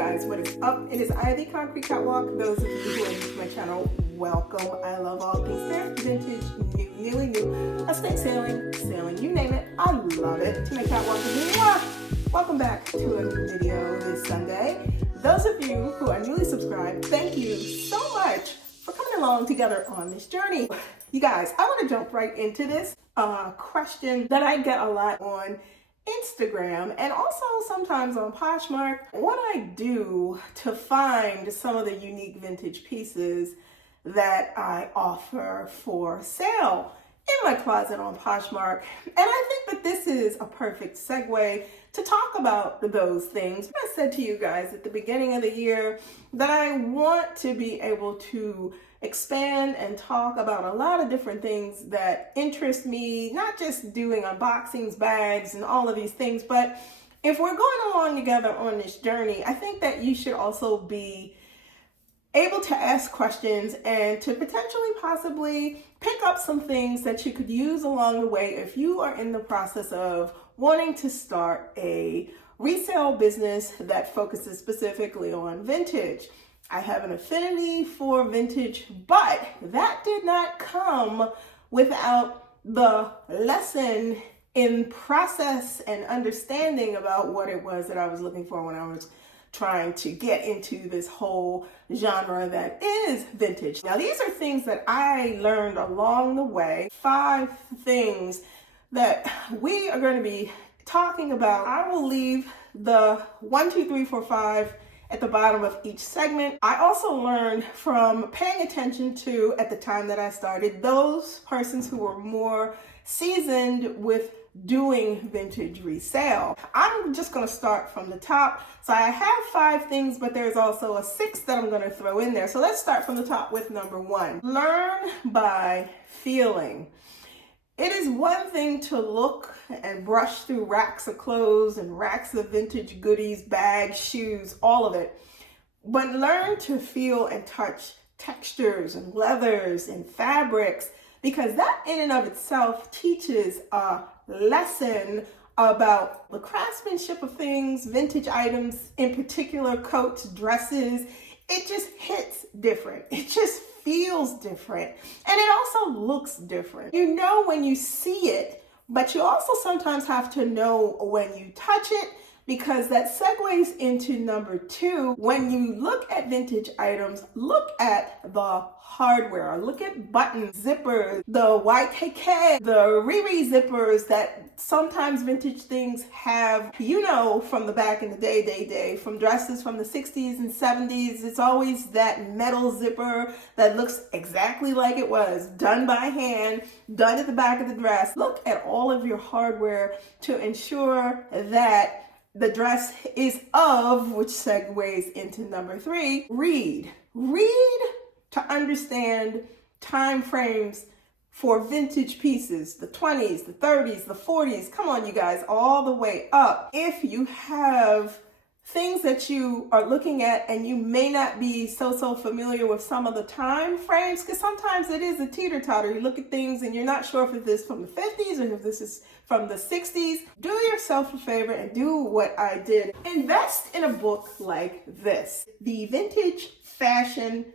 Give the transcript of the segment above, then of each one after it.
guys, what is up? It is Ivy Concrete Catwalk. Those of you who are new to my channel, welcome. I love all things thrift, vintage, new, nearly new, estate sailing, you name it. I love it. To my catwalk with me. Welcome back to a new video this Sunday. Those of you who are newly subscribed, thank you so much for coming along together on this journey. You guys, I want to jump right into this question that I get a lot on Instagram and also sometimes on Poshmark. What I do to find some of the unique vintage pieces that I offer for sale in my closet on Poshmark. And I think that this is a perfect segue to talk about those things. I said to you guys at the beginning of the year that I want to be able to expand and talk about a lot of different things that interest me, not just doing unboxings, bags, and all of these things, but if we're going along together on this journey, I think that you should also be able to ask questions and to potentially possibly pick up some things that you could use along the way if you are in the process of wanting to start a resale business that focuses specifically on vintage. I have an affinity for vintage, but that did not come without the lesson in process and understanding about what it was that I was looking for when I was trying to get into this whole genre that is vintage. Now, these are things that I learned along the way. 5 things that we are going to be talking about. I will leave the 1, 2, 3, 4, 5 at the bottom of each segment. I also learned from paying attention to, at the time that I started, those persons who were more seasoned with doing vintage resale. I'm just going to start from the top. So I have 5 things, but there's also a 6th that I'm going to throw in there. So let's start from the top with number 1. Learn by feeling. It is one thing to look and brush through racks of clothes and racks of vintage goodies, bags, shoes, all of it. But learn to feel and touch textures and leathers and fabrics, because that in and of itself teaches a lesson about the craftsmanship of things, vintage items, in particular coats, dresses. It just hits different. It just feels different. And it also looks different. You know when you see it, but you also sometimes have to know when you touch it, because that segues into number 2. When you look at vintage items, look at the hardware. Look at buttons, zippers, the YKK, the Riri zippers that sometimes vintage things have, you know, from the back in the day, from dresses from the 60s and 70s. It's always that metal zipper that looks exactly like it was, done by hand, done at the back of the dress. Look at all of your hardware to ensure that the dress is of, which segues into number 3, read. Read to understand time frames for vintage pieces, the 20s, the 30s, the 40s. Come on, you guys, all the way up. If you have things that you are looking at and you may not be so familiar with some of the time frames, because sometimes it is a teeter-totter. You look at things and you're not sure if this is from the 50s or if this is from the 60s. Do yourself a favor and do what I did. Invest in a book like this, The Vintage Fashion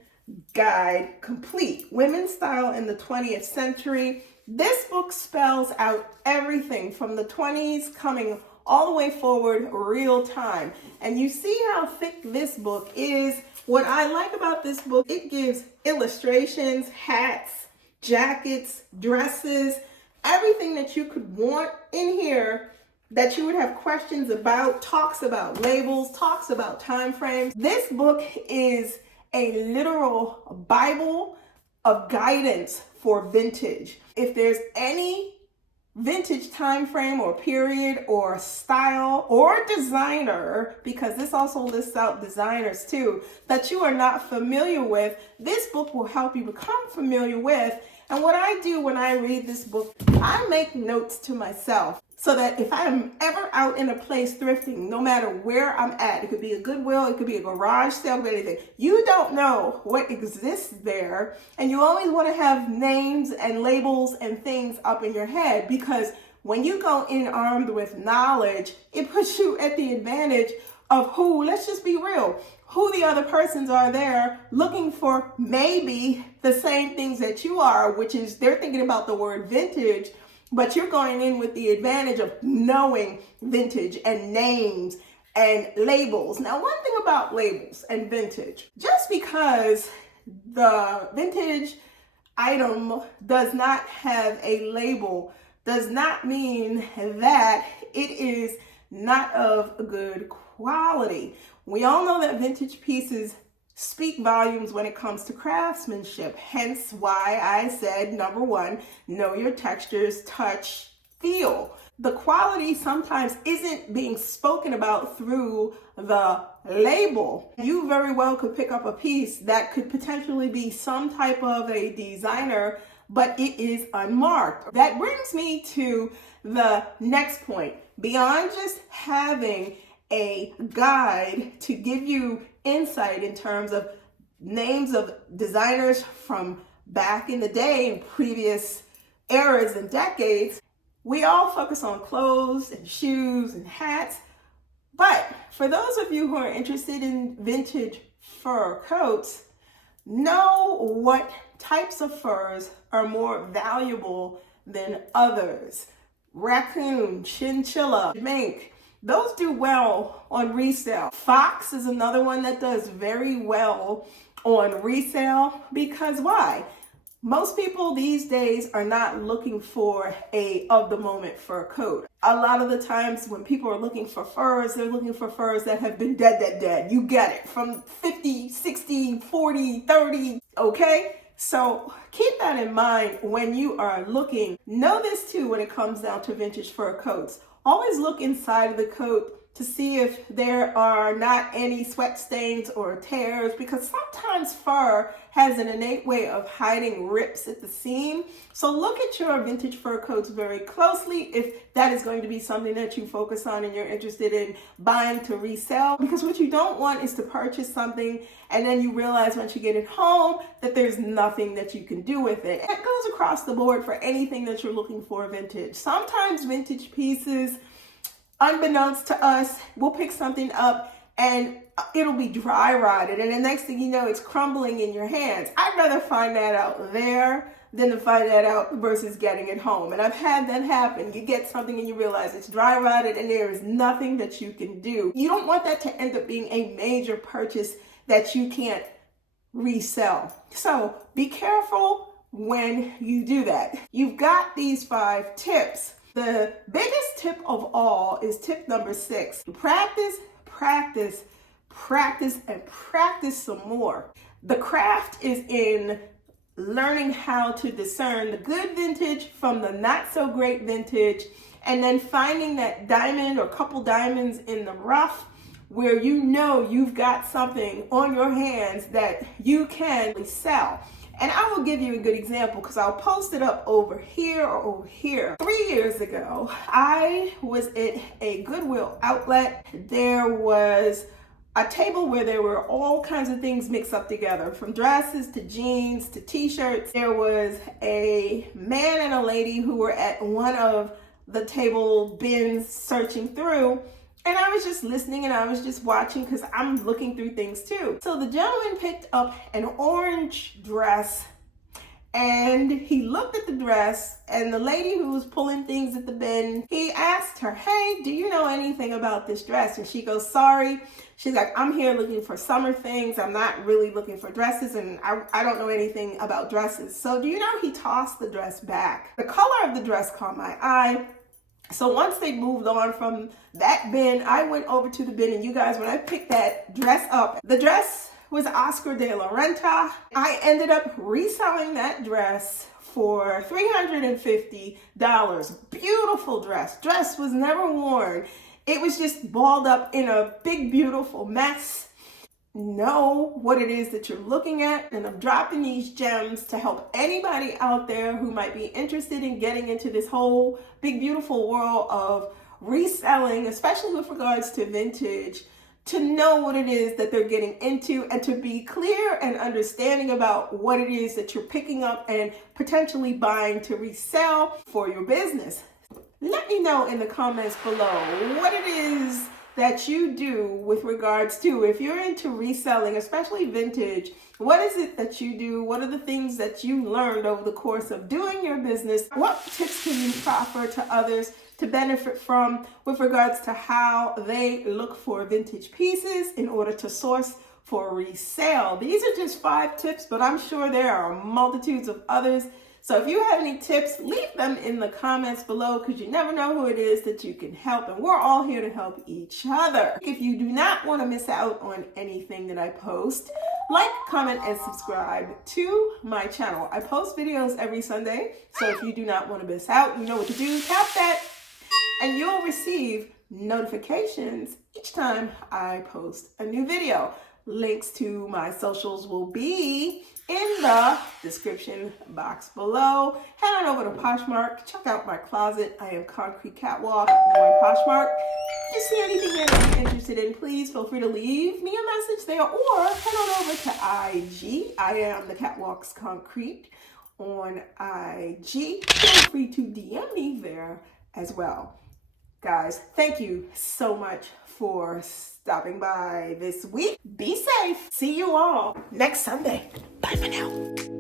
Guide Complete, Women's Style in the 20th Century. This book spells out everything from the 20s coming all the way forward, real time. And you see how thick this book is. What I like about this book, it gives illustrations, hats, jackets, dresses, everything that you could want in here that you would have questions about, talks about labels, talks about time frames. This book is a literal Bible of guidance for vintage. If there's any vintage time frame or period or style or designer, because this also lists out designers too, that you are not familiar with, this book will help you become familiar with. And what I do when I read this book, I make notes to myself so that if I'm ever out in a place thrifting, no matter where I'm at, it could be a Goodwill, it could be a garage sale, anything, you don't know what exists there. And you always want to have names and labels and things up in your head, because when you go in armed with knowledge, it puts you at the advantage of who, let's just be real, who the other persons are there looking for maybe the same things that you are, which is they're thinking about the word vintage, but you're going in with the advantage of knowing vintage and names and labels. Now, one thing about labels and vintage, just because the vintage item does not have a label does not mean that it is not of good quality. We all know that vintage pieces speak volumes when it comes to craftsmanship, hence why I said, number one, know your textures, touch, feel. The quality sometimes isn't being spoken about through the label. You very well could pick up a piece that could potentially be some type of a designer, but it is unmarked. That brings me to the next point. Beyond just having a guide to give you insight in terms of names of designers from back in the day in previous eras and decades, we all focus on clothes and shoes and hats. But for those of you who are interested in vintage fur coats, know what types of furs are more valuable than others. Raccoon, chinchilla, mink, those do well on resale. Fox is another one that does very well on resale because why? Most people these days are not looking for a of the moment fur coat. A lot of the times when people are looking for furs, they're looking for furs that have been dead. You get it, from 50, 60, 40, 30, okay? So keep that in mind when you are looking. Know this too when it comes down to vintage fur coats. Always look inside of the coat to see if there are not any sweat stains or tears, because sometimes fur has an innate way of hiding rips at the seam. So look at your vintage fur coats very closely if that is going to be something that you focus on and you're interested in buying to resell, because what you don't want is to purchase something and then you realize once you get it home that there's nothing that you can do with it. It goes across the board for anything that you're looking for vintage. Sometimes vintage pieces, unbeknownst to us, we'll pick something up and it'll be dry rotted, and the next thing you know, it's crumbling in your hands. I'd rather find that out there than to find that out versus getting it home. And I've had that happen. You get something and you realize it's dry rotted and there is nothing that you can do. You don't want that to end up being a major purchase that you can't resell. So be careful when you do that. You've got these 5 tips. The biggest tip of all is tip number 6. Practice, practice, practice, and practice some more. The craft is in learning how to discern the good vintage from the not so great vintage, and then finding that diamond or couple diamonds in the rough where you know you've got something on your hands that you can sell. And I will give you a good example because I'll post it up over here or over here. 3 years ago, I was at a Goodwill outlet. There was a table where there were all kinds of things mixed up together, from dresses to jeans to t-shirts. There was a man and a lady who were at one of the table bins searching through. And I was just listening and I was just watching because I'm looking through things too. So the gentleman picked up an orange dress and he looked at the dress, and the lady who was pulling things at the bin, he asked her, "Hey, do you know anything about this dress?" And she goes, "Sorry." She's like, "I'm here looking for summer things. I'm not really looking for dresses, and I don't know anything about dresses." So do you know, he tossed the dress back. The color of the dress caught my eye. So once they moved on from that bin, I went over to the bin, and you guys, when I picked that dress up, the dress was Oscar de la Renta. I ended up reselling that dress for $350. Beautiful dress. Dress was never worn. It was just balled up in a big, beautiful mess. Know what it is that you're looking at, and I'm dropping these gems to help anybody out there who might be interested in getting into this whole big, beautiful world of reselling, especially with regards to vintage, to know what it is that they're getting into and to be clear and understanding about what it is that you're picking up and potentially buying to resell for your business. Let me know in the comments below what it is that you do with regards to, if you're into reselling, especially vintage, what is it that you do? What are the things that you learned over the course of doing your business? What tips can you proffer to others to benefit from with regards to how they look for vintage pieces in order to source for resale? These are just 5 tips, but I'm sure there are multitudes of others. So if you have any tips, leave them in the comments below, because you never know who it is that you can help, and we're all here to help each other. If you do not want to miss out on anything that I post, like, comment, and subscribe to my channel. I post videos every Sunday, so if you do not want to miss out, you know what to do. Tap that, and you'll receive notifications each time I post a new video. Links to my socials will be in the description box below. Head on over to Poshmark. Check out my closet. I am Concrete Catwalk on Poshmark. If you see anything that you're interested in, please feel free to leave me a message there, or head on over to IG. I am the Catwalks Concrete on IG. Feel free to DM me there as well. Guys, thank you so much for stopping by this week. Be safe. See you all next Sunday. Bye for now.